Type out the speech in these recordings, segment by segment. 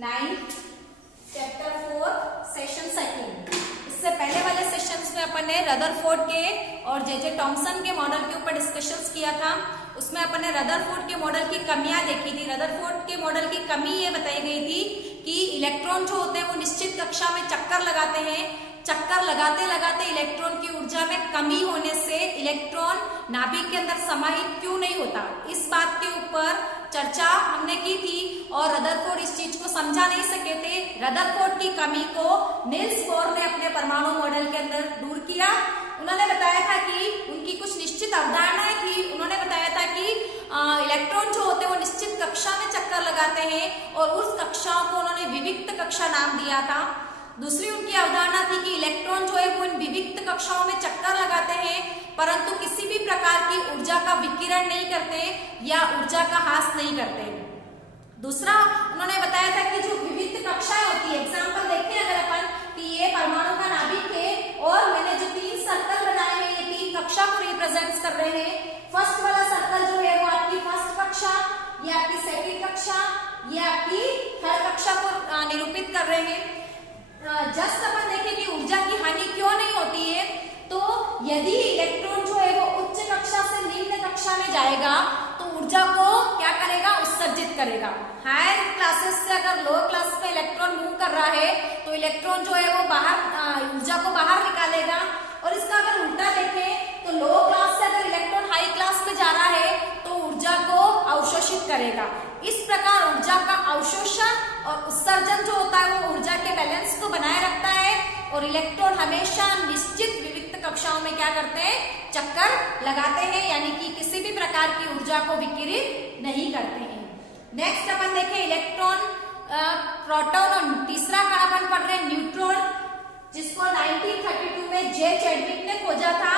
9th chapter 4 session second. इससे पहले वाले सेशंस में अपन ने रदरफोर्ड के और जे टॉमसन के मॉडल के ऊपर डिस्कशंस किया था। उसमें अपन ने रदरफोर्ड के मॉडल की कमियां देखी थी। रदरफोर्ड के मॉडल की कमी ये बताई गई थी कि इलेक्ट्रॉन जो होते हैं वो निश्चित कक्षा में चक्कर लगाते हैं। चक्कर लगाते लगाते इलेक्ट्रॉन की ऊर्जा में कमी होने से इलेक्ट्रॉन नाभिक के अंदर समाहित क्यों नहीं होता, इस बात के ऊपर चर्चा हमने की थी और रदरफोर्ड इस चीज को समझा नहीं सके थे। रदरफोर्ड की कमी को नील्स बोर ने अपने परमाणु मॉडल के अंदर दूर किया। उन्होंने बताया था कि उनकी कुछ निश्चित अवधारणाएं थी। उन्होंने बताया था कि इलेक्ट्रॉन जो होते हैं वो निश्चित कक्षा में चक्कर लगाते हैं और उस कक्षाओं को उन्होंने विविक्त कक्षा नाम दिया था। दूसरी उनकी अवधारणा थी कि इलेक्ट्रॉन जो है वो इन विविक्त कक्षाओं में चक्कर लगाते हैं परंतु किसी भी प्रकार की ऊर्जा का विकिरण नहीं करते या ऊर्जा का ह्रास नहीं करते। दूसरा उन्होंने बताया था कि जो विविक्त कक्षाएं होती है, एग्जाम्पल देखते हैं अगर अपन कि ये परमाणु का नाभिक है और मैंने जो 3 सर्कल बनाए हैं ये 3 कक्षा को रिप्रेजेंट कर रहे हैं। फर्स्ट वाला सर्कल जो है वो आपकी फर्स्ट कक्षा, ये आपकी सेकंड कक्षा, ये आपकी थर्ड कक्षा को निरूपित कर रहे हैं। जस्ट अपन देखें कि ऊर्जा की हानि क्यों नहीं होती है, तो यदि इलेक्ट्रॉन जो है वो उच्च कक्षा से निम्न कक्षा में जाएगा तो ऊर्जा को क्या करेगा, उत्सर्जित करेगा। हायर क्लासेस से अगर लोअर क्लास में इलेक्ट्रॉन मूव कर रहा है तो इलेक्ट्रॉन जो है वो बाहर ऊर्जा को बाहर निकालेगा। और इसका अगर उल्टा देखें तो लो क्लास से अगर इलेक्ट्रॉन हाई क्लास पे जा रहा है तो ऊर्जा को अवशोषित करेगा। इस प्रकार ऊर्जा का अवशोषण और उत्सर्जन जो होता है वो ऊर्जा के बैलेंस को बनाए रखता है और इलेक्ट्रॉन हमेशा निश्चित विविक्त कक्षाओं में क्या करते हैं, चक्कर लगाते हैं, यानी कि किसी भी प्रकार की ऊर्जा को विकिरित नहीं करते हैं। नेक्स्ट अपन देखें इलेक्ट्रॉन, प्रोटॉन और तीसरा कण अपन पढ़ रहे हैं न्यूट्रॉन, जिसको 1932 में जे चैडविक ने खोजा था।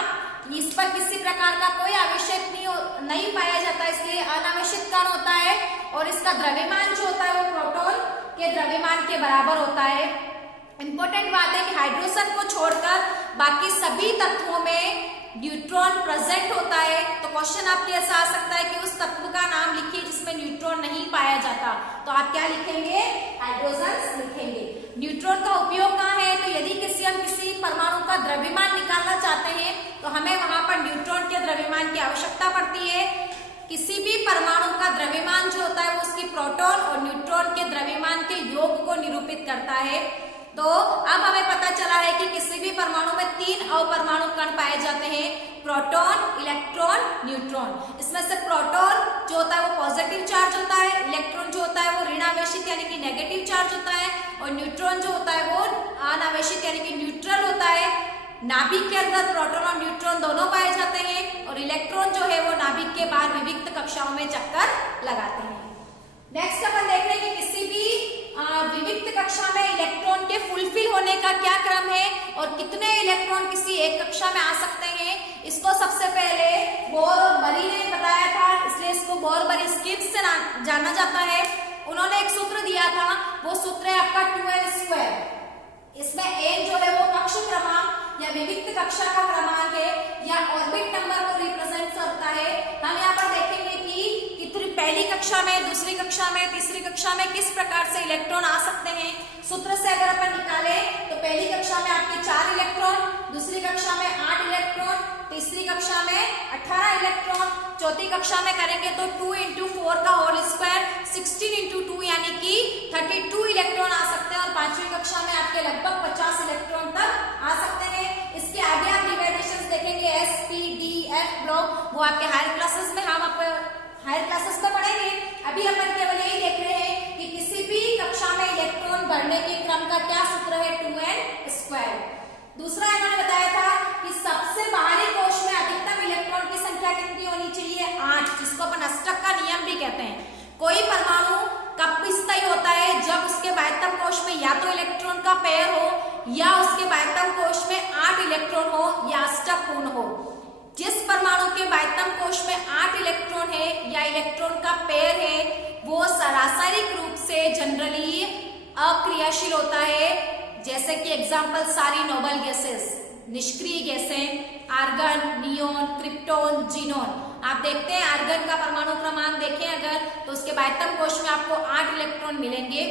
इस पर किसी प्रकार का कोई आवश्यक नहीं पाया जाता, इसलिए अनावश्यक कण होता है और इसका द्रव्यमान जो होता है वो प्रोटॉन के द्रव्यमान के बराबर होता है। इंपॉर्टेंट बात है कि हाइड्रोजन को छोड़कर बाकी सभी तत्वों में न्यूट्रॉन प्रेजेंट होता है। तो क्वेश्चन आपके ऐसा आ सकता है कि उस तत्व का नाम लिखिए जिसमें न्यूट्रॉन नहीं पाया जाता, तो आप क्या लिखेंगे, हाइड्रोजन लिखेंगे। न्यूट्रॉन का उपयोग कहाँ है, तो यदि हम किसी परमाणु का द्रव्यमान निकालना चाहते हैं तो हमें वहां पर न्यूट्रॉन के द्रव्यमान की आवश्यकता पड़ती है। किसी भी परमाणु का द्रव्यमान जो होता है वो उसकी प्रोटॉन और न्यूट्रॉन के द्रव्यमान के योग को निरूपित करता है। तो अब हमें पता चला है कि किसी भी परमाणु में 3 अवपरमाणु कण पाए जाते हैं, प्रोटॉन, इलेक्ट्रॉन, न्यूट्रॉन। इसमें से प्रोटॉन जो होता है वो पॉजिटिव चार्ज होता है, इलेक्ट्रॉन जो होता है वो ऋण आवेशित यानी कि नेगेटिव चार्ज होता है और न्यूट्रॉन जो होता है वो अनावेशित यानी कि न्यूट्रल होता है। नाभिक के अंदर प्रोटॉन और न्यूट्रॉन दोनों पाए जाते हैं और इलेक्ट्रॉन जो है वो नाभिक के बाहर विविक्त कक्षाओं में चक्कर लगाते हैं। नेक्स्ट अपन देख रहे हैं कि किसी भी विविक्त कक्षा में इलेक्ट्रॉन के फुलफिल होने का क्या क्रम है और कितने इलेक्ट्रॉन किसी एक कक्षा में आ सकते हैं। इसको सबसे पहले बोर और बरी ने बताया था, इसलिए इसको बोर बरी स्किप्स से जाना जाता है। उन्होंने एक सूत्र दिया था, वो सूत्र है आपका 2n²। इसमें n जो है वो कक्ष क्रमांक या विविक्त कक्षा का क्रमांक है या ऑर्बिट नंबर को रिप्रेजेंट करता है। हम यहाँ पर देखेंगे कि पहली कक्षा में, दूसरी कक्षा में, तीसरी कक्षा में किस प्रकार से इलेक्ट्रॉन आ सकते हैं। सूत्र से अगर अपन निकालें तो पहली कक्षा में आपके 4 इलेक्ट्रॉन, दूसरी कक्षा में 8 इलेक्ट्रॉन, तीसरी कक्षा में 18 इलेक्ट्रॉन, चौथी कक्षा में करेंगे तो 2 × 4 का होल स्क्वायर 16 × 2 यानी कि 32 इलेक्ट्रॉन आ सकते हैं और पांचवी कक्षा में आपके लगभग 50 इलेक्ट्रॉन तक आ सकते हैं। इसके आगे आप डिवाइडेशंस देखेंगे S, P, D, F block, वो आपके हायर क्लासेस में हम हायर क्लासेस में पढ़ेंगे। अभी अपन केवल यही देख रहे हैं कि किसी भी कक्षा में इलेक्ट्रॉन बढ़ने के क्रम का क्या सूत्र है, 2n²। दूसरा इन्होंने बताया था कि सबसे बाहरी कोश में अधिकतम इलेक्ट्रॉन की संख्या कितनी होनी चाहिए, 8, जिसको अपन अष्टक का नियम भी कहते हैं। कोई परमाणु कब स्थायी होता है, जब उसके बाह्यतम कोश में या तो इलेक्ट्रॉन का पेयर हो या उसके बाह्यतम कोश में 8 इलेक्ट्रॉन हो या अष्टक पूर्ण हो। जिस परमाणु के बाह्यतम कोश में 8 इलेक्ट्रॉन है या इलेक्ट्रॉन का पेयर है वो रासायनिक रूप से जनरली अक्रियाशील होता है। जैसे कि एग्जांपल सारी नोबल गैसेस, निष्क्रिय गैसें, आर्गन, नियोन, क्रिप्टोन, जीनोन। आप देखते हैं आर्गन का परमाणु क्रमांक देखें अगर तो उसके बाह्यतम कोश में आपको 8 इलेक्ट्रॉन मिलेंगे।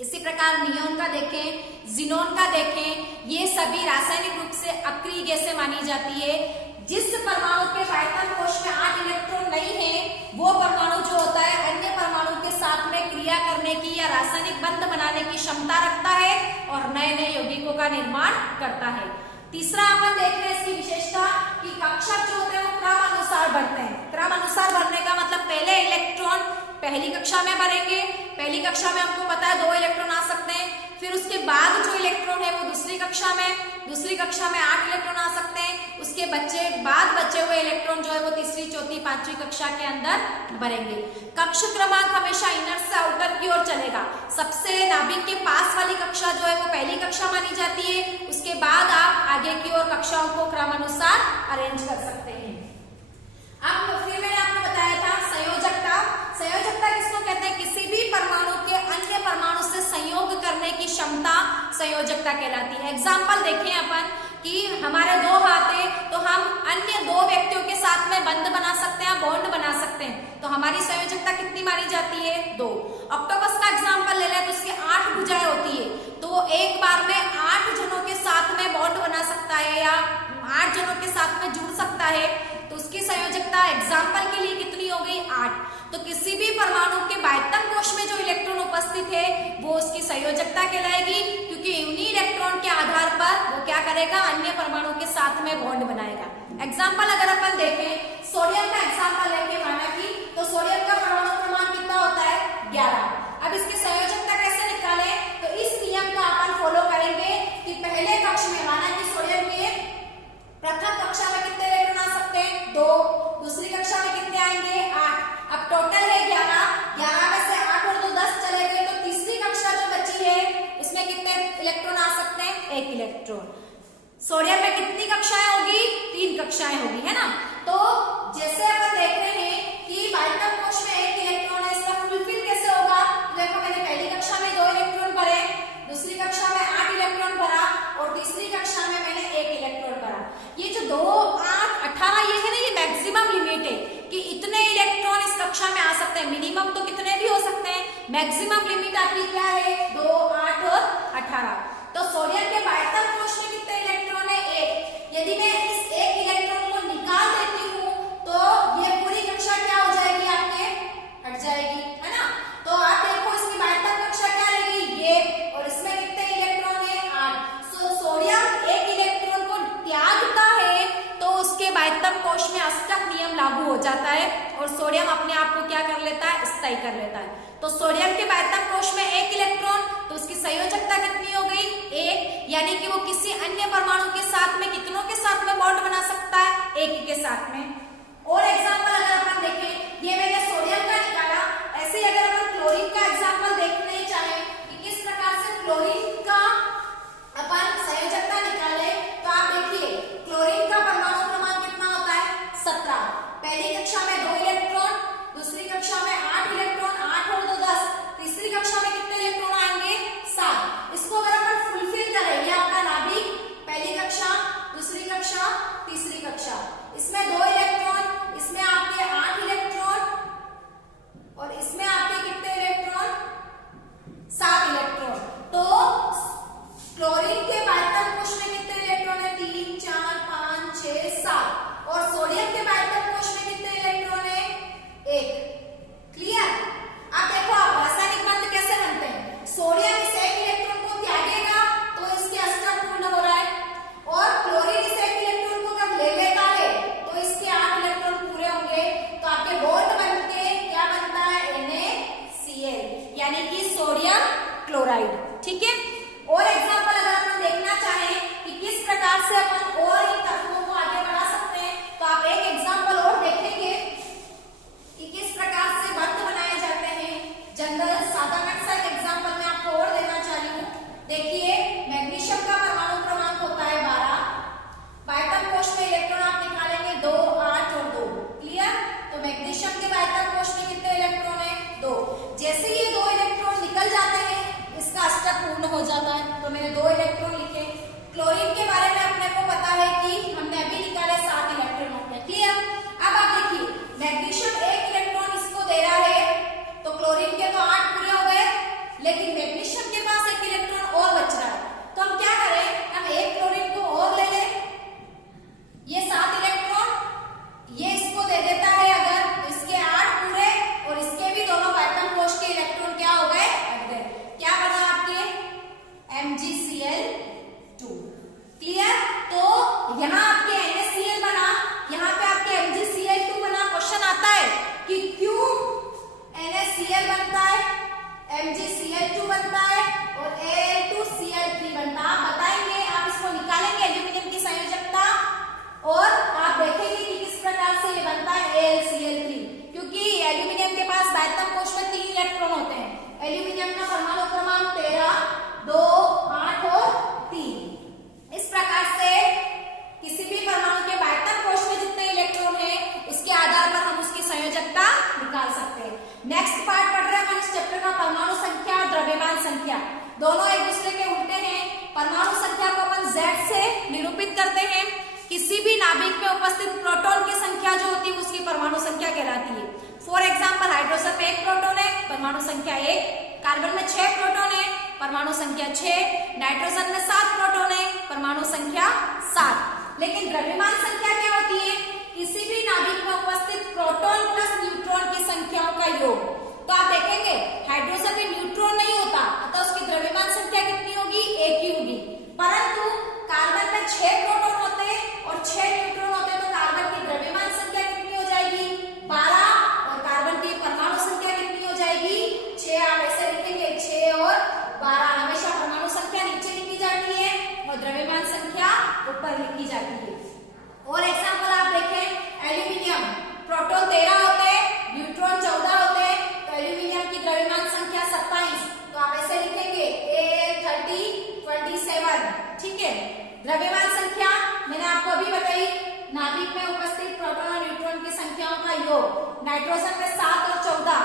इसी प्रकार नियोन का देखें, जिनोन का देखें, ये सभी रासायनिक रूप से अक्रिय गैसें मानी जाती है। जिस परमाणु के आयतन कोश में 8 इलेक्ट्रॉन नहीं है, वो परमाणु जो होता है अन्य परमाणु के साथ में क्रिया करने की या रासायनिक बंध बनाने की क्षमता रखता है और नए नए यौगिकों का निर्माण करता है। तीसरा अपन देख रहे हैं इसकी विशेषता कि कक्षक जो होते हैं वो क्रम अनुसार बढ़ते हैं। क्रम अनुसार बढ़ने का मतलब पहले इलेक्ट्रॉन पहली कक्षा में भरेंगे, पहली कक्षा में हमको पता है 2 इलेक्ट्रॉन आ सकते हैं, फिर उसके बाद जो इलेक्ट्रॉन है वो दूसरी कक्षा में 8 इलेक्ट्रॉन आ सकते हैं, उसके बचे हुए इलेक्ट्रॉन जो है वो तीसरी, चौथी, पांचवी कक्षा के अंदर भरेंगे। कक्ष क्रमांक हमेशा इनर से आउटर की ओर चलेगा। सबसे नाभिक के पास वाली कक्षा जो है वो पहली कक्षा मानी जाती है, उसके बाद आप आगे की ओर कक्षाओं को क्रमानुसार अरेंज कर सकते हैं। अब फिर मैंने आपको बताया था संयोजकता। संयोजकता किसको कहते हैं? किसी भी परमाणु के अन्य परमाणु से संयोग करने की क्षमता संयोजकता कहलाती है। एग्जाम्पल देखें अपन कि हमारे 2 हाथ है तो हम अन्य 2 व्यक्तियों के साथ में बंध बना सकते हैं, बॉन्ड बना सकते हैं, तो हमारी संयोजकता कितनी मानी जाती है? 2। ऑक्टोपस का एग्जाम्पल ले लें तो उसके 8 भुजाएं होती है, तो एक बार में 8 जनों के साथ में बॉन्ड बना सकता है या 8 जनों के साथ में जुड़ सकता है, तो उसकी संयोजकता एग्जाम्पल के लिए कितनी हो गई? 8। तो किसी भी परमाणु के बाह्यतम कोश में जो इलेक्ट्रॉन उपस्थित है वो उसकी संयोजकता कहलाएगी, क्योंकि उन्हीं इलेक्ट्रॉन के आधार पर वो क्या करेगा? अन्य परमाणु के साथ में बॉन्ड बनाएगा। एग्जाम्पल अगर अपन देखें, सोडियम का एग्जाम्पल लेके माना कि तो सोडियम का परमाणु क्रमांक कितना होता है? 11। अब इसकी संयोजकता कैसे निकालें? तो इस नियम का अपन फॉलो करेंगे कि पहले कक्ष में माना कि सोडियम के प्रथम कक्षा में कितने इलेक्ट्रॉन आ सकते हैं? 2। दूसरी कक्षा में कितने आएंगे? 8। अब टोटल है 11 में से 8 और 2 10 चले गए, तो तीसरी कक्षा जो बची है उसमें कितने इलेक्ट्रॉन आ सकते हैं? 1 इलेक्ट्रॉन। सोडियम में कितनी कक्षाएं होगी? 3 कक्षाएं होगी, है ना। तो जैसे अपन देख रहे हैं कि बाह्यतम कोश में 1 इलेक्ट्रॉन है, इसका फुलफिल कैसे होगा? देखो मैंने पहली कक्षा में 2 इलेक्ट्रॉन भरे, दूसरी कक्षा में 8 इलेक्ट्रॉन भरा और तीसरी कक्षा में मैंने 1 इलेक्ट्रॉन भरा। ये जो 2, 8, 18 ये है ना, ये मैक्सिमम लिमिट है कि इतने इलेक्ट्रॉन इस कक्षा में आ सकते हैं। मिनिमम तो कितने भी हो सकते हैं, मैक्सिमम लिमिट आपकी क्या है? 2, 8 और 18। तो सोडियम के बाह्यतम कोश में कितने इलेक्ट्रॉन है? 1। यदि मैं इस 1 इलेक्ट्रॉन को निकाल देती हूँ तो ये पूरी कक्षा क्या हो जाएगी? आपके हट जाएगी, है ना। तो आप देखो इसकी बाह्यतम कक्षा क्या रहेगी? ये, और इसमें कितने इलेक्ट्रॉन है? 8। सोडियम 1 इलेक्ट्रॉन को त्यागता है तो उसके बाह्यतम कोश में अष्टक नियम लागू हो जाता है और सोडियम अपने आप को क्या कर लेता है? स्थायी कर लेता है। तो सोडियम के बाह्यतम कोश में 1 इलेक्ट्रॉन, तो उसकी संयोजकता कितनी हो गई? 1, यानी कि वो किसी अन्य परमाणु के साथ में कितनों के साथ में बॉन्ड बना सकता है? 1 के साथ में। और एग्जाम्पल अगर अपन देखें, ये मैंने सोडियम का निकाला, ऐसे ही अगर अपन क्लोरीन का एग्जाम्पल देखने चाहें कि किस प्रकार से क्लोरीन का अपन संयोजकता निकाले, तो आप देखिए क्लोरीन का परमाणु क्रमांक कितना होता है? 17। पहली कक्षा में 2 इलेक्ट्रॉन, दूसरी कक्षा में 8 इलेक्ट्रॉन, 8 और 2 10। तीसरी कक्षा में कितने इलेक्ट्रॉन आएंगे? 7। इसको अगर अपन फुलफिल करें, ये आपका नाभिक, पहली कक्षा, दूसरी कक्षा, तीसरी कक्षा, इसमें 2 इलेक्ट्रॉन दोनों एक दूसरे के उल्टे हैं। परमाणु संख्या को अपन Z से निरूपित करते हैं। किसी भी नाभिक में उपस्थित प्रोटॉन की संख्या जो होती है उसकी परमाणु संख्या कहलाती है। फॉर एग्जाम्पल हाइड्रोजन में 1 प्रोटॉन है, परमाणु संख्या 1। कार्बन में 6 प्रोटॉन है, परमाणु संख्या 6। नाइट्रोजन में 7 प्रोटॉन है, परमाणु संख्या 7। लेकिन द्रव्यमान संख्या क्या होती है? किसी भी नाभिक में उपस्थित प्रोटॉन प्लस न्यूट्रॉन की संख्याओं का योग। तो आप देखेंगे हाइड्रोजन में न्यूट्रॉन नहीं होता, अतः उसकी द्रव्यमान संख्या कितनी होगी? 1 ही होगी। परंतु कार्बन में 6 प्रोटॉन होते हैं और 6 न्यूट्रॉन होते हैं, तो कार्बन की द्रव्यमान संख्या कितनी हो जाएगी? 12। और कार्बन की परमाणु संख्या कितनी हो जाएगी? 6। आप ऐसे लिखेंगे 6 और 12। हमेशा परमाणु संख्या नीचे लिखी जाती है और द्रव्यमान संख्या ऊपर लिखी जाती है। और एग्जाम्पल आप देखें, एल्यूमिनियम प्रोटॉन 13 होते हैं, न्यूट्रॉन 14 होते हैं, तो एल्यूमिनियम की द्रव्यमान संख्या 27। तो आप ऐसे लिखेंगे 30 27। ठीक है। द्रव्यमान संख्या मैंने आपको अभी बताई, नाभिक में उपस्थित प्रोटॉन और न्यूट्रॉन की संख्याओं का योग। नाइट्रोजन में 7 और 14,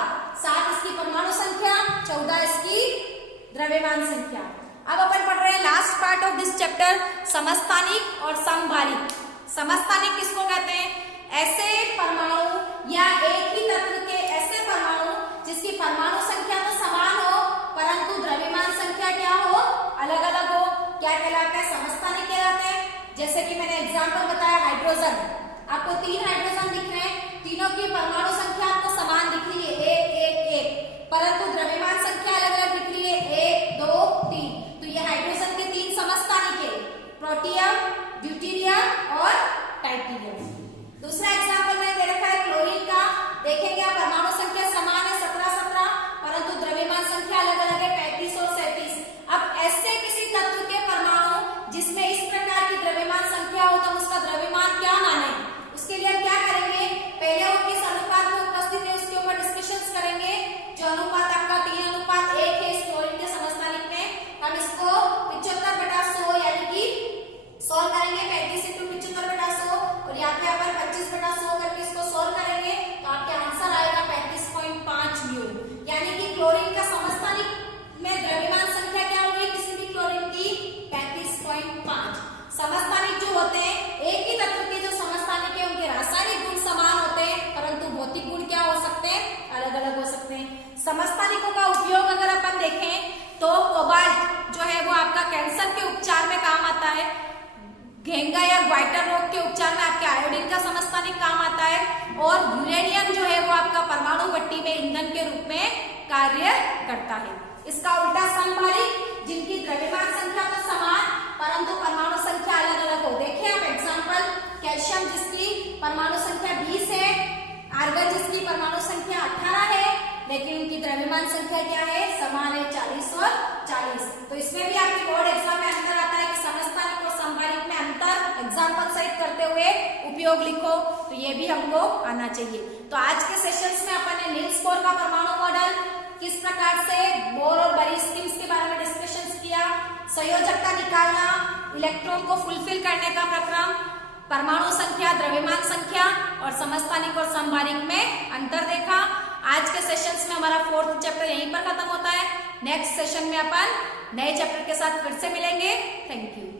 7 इसकी परमाणु संख्या, 14 इसकी द्रव्यमान संख्या। अब अपन पढ़ रहे हैं last part of this chapter, समस्थानिक और समभारिक। समस्थानिक किसको कहते हैं? ऐसे परमाणु या एक ही तत्व के ऐसे परमाणु जिसकी परमाणु संख्या तो समान हो परंतु द्रव्यमान संख्या क्या हो? अलग अलग हो। क्या कहलाता है? समस्थानिक कहलाते हैं। जैसे कि मैंने एग्जांपल बताया, हाइड्रोजन, आपको 3 हाइड्रोजन दिख रहे हैं, तीनों की परमाणु संख्या आपको समान दिख रही है 1 1 1, परंतु द्रव्यमान संख्या अलग अलग दिख रही है 1 2 3। तो ये हाइड्रोजन के 3 समस्थानिक है, प्रोटियम, ड्यूटेरियम और टाइटेनियम। दूसरा एग्जांपल मैंने दे रखा है क्लोरीन का। देखेंगे आप परमाणु संख्या समान है 17 17, परंतु द्रव्यमान संख्या अलग अलग है 35 और 37। अब ऐसे किसी तत्व के परमाणु जिसमें इस प्रकार की द्रव्यमान संख्या हो तो उसका द्रव्यमान क्या माने? उसके लिए हम क्या करेंगे? पहले वो किस अनुपात में उपस्थित है उसके ऊपर डिस्कशंस करेंगे। जो अनुपात आपका 3:1 है इस क्लोरीन के समस्थानिक में, हम इसको 75/100 यानी कि सॉल्व करेंगे। 35 × 75/100 और यहाँ पे अपन 25/100 करके इसको सॉल्व करेंगे तो आपके आंसर आएगा 35.5 म्यू। यानी कि क्लोरीन का समस्थानिक में द्रव्यमान संख्या क्या होगी किसी भी क्लोरीन की? 35.5। समस्थानिक जो होते हैं, एक ही तत्व के जो समस्थानिक है उनके रासायनिक गुण समान होते हैं परंतु भौतिक गुण क्या हो सकते हैं? अलग अलग हो सकते हैं। समस्थानिकों का उपयोग अगर अपन देखें तो कोबाल्ट जो है वो आपका कैंसर के उपचार में काम आता है। घेंगा या ग्वाइटर रोग के उपचार में आपके आयोडीन का समस्थानिक काम आता है। और यूरेनियम जो है वो आपका परमाणु भट्टी में ईंधन के रूप में कार्य करता है। इसका उल्टा समभारिक, जिनकी द्रव्यमान संख्या तो समान परंतु परमाणु संख्या अलग अलग हो। देखिए आप एग्जांपल, कैल्शियम जिसकी परमाणु संख्या 20 है, आर्गन जिसकी परमाणु संख्या 18 है, लेकिन उनकी द्रव्यमान संख्या क्या है? समान है 40 और 40। तो इसमें भी आपके बोर्ड एग्जाम में अंतर आता है कि समस्थानिक और समभारिक में अंतर एग्जाम्पल सहित करते हुए उपयोग लिखो, तो ये भी हमको आना चाहिए। तो आज के सेशंस में अपन ने नील्स बोर का परमाणु मॉडल, किस प्रकार से बोर और बरी स्कीम्स के बारे में डिस्कशन किया, संयोजकता निकालना, इलेक्ट्रॉन को फुलफिल करने का प्रक्रम, परमाणु संख्या, द्रव्यमान संख्या और समस्थानिक और समभारिक में अंतर देखा। आज के सेशंस में हमारा 4th चैप्टर यहीं पर खत्म होता है। नेक्स्ट सेशन में अपन नए चैप्टर के साथ फिर से मिलेंगे। Thank you.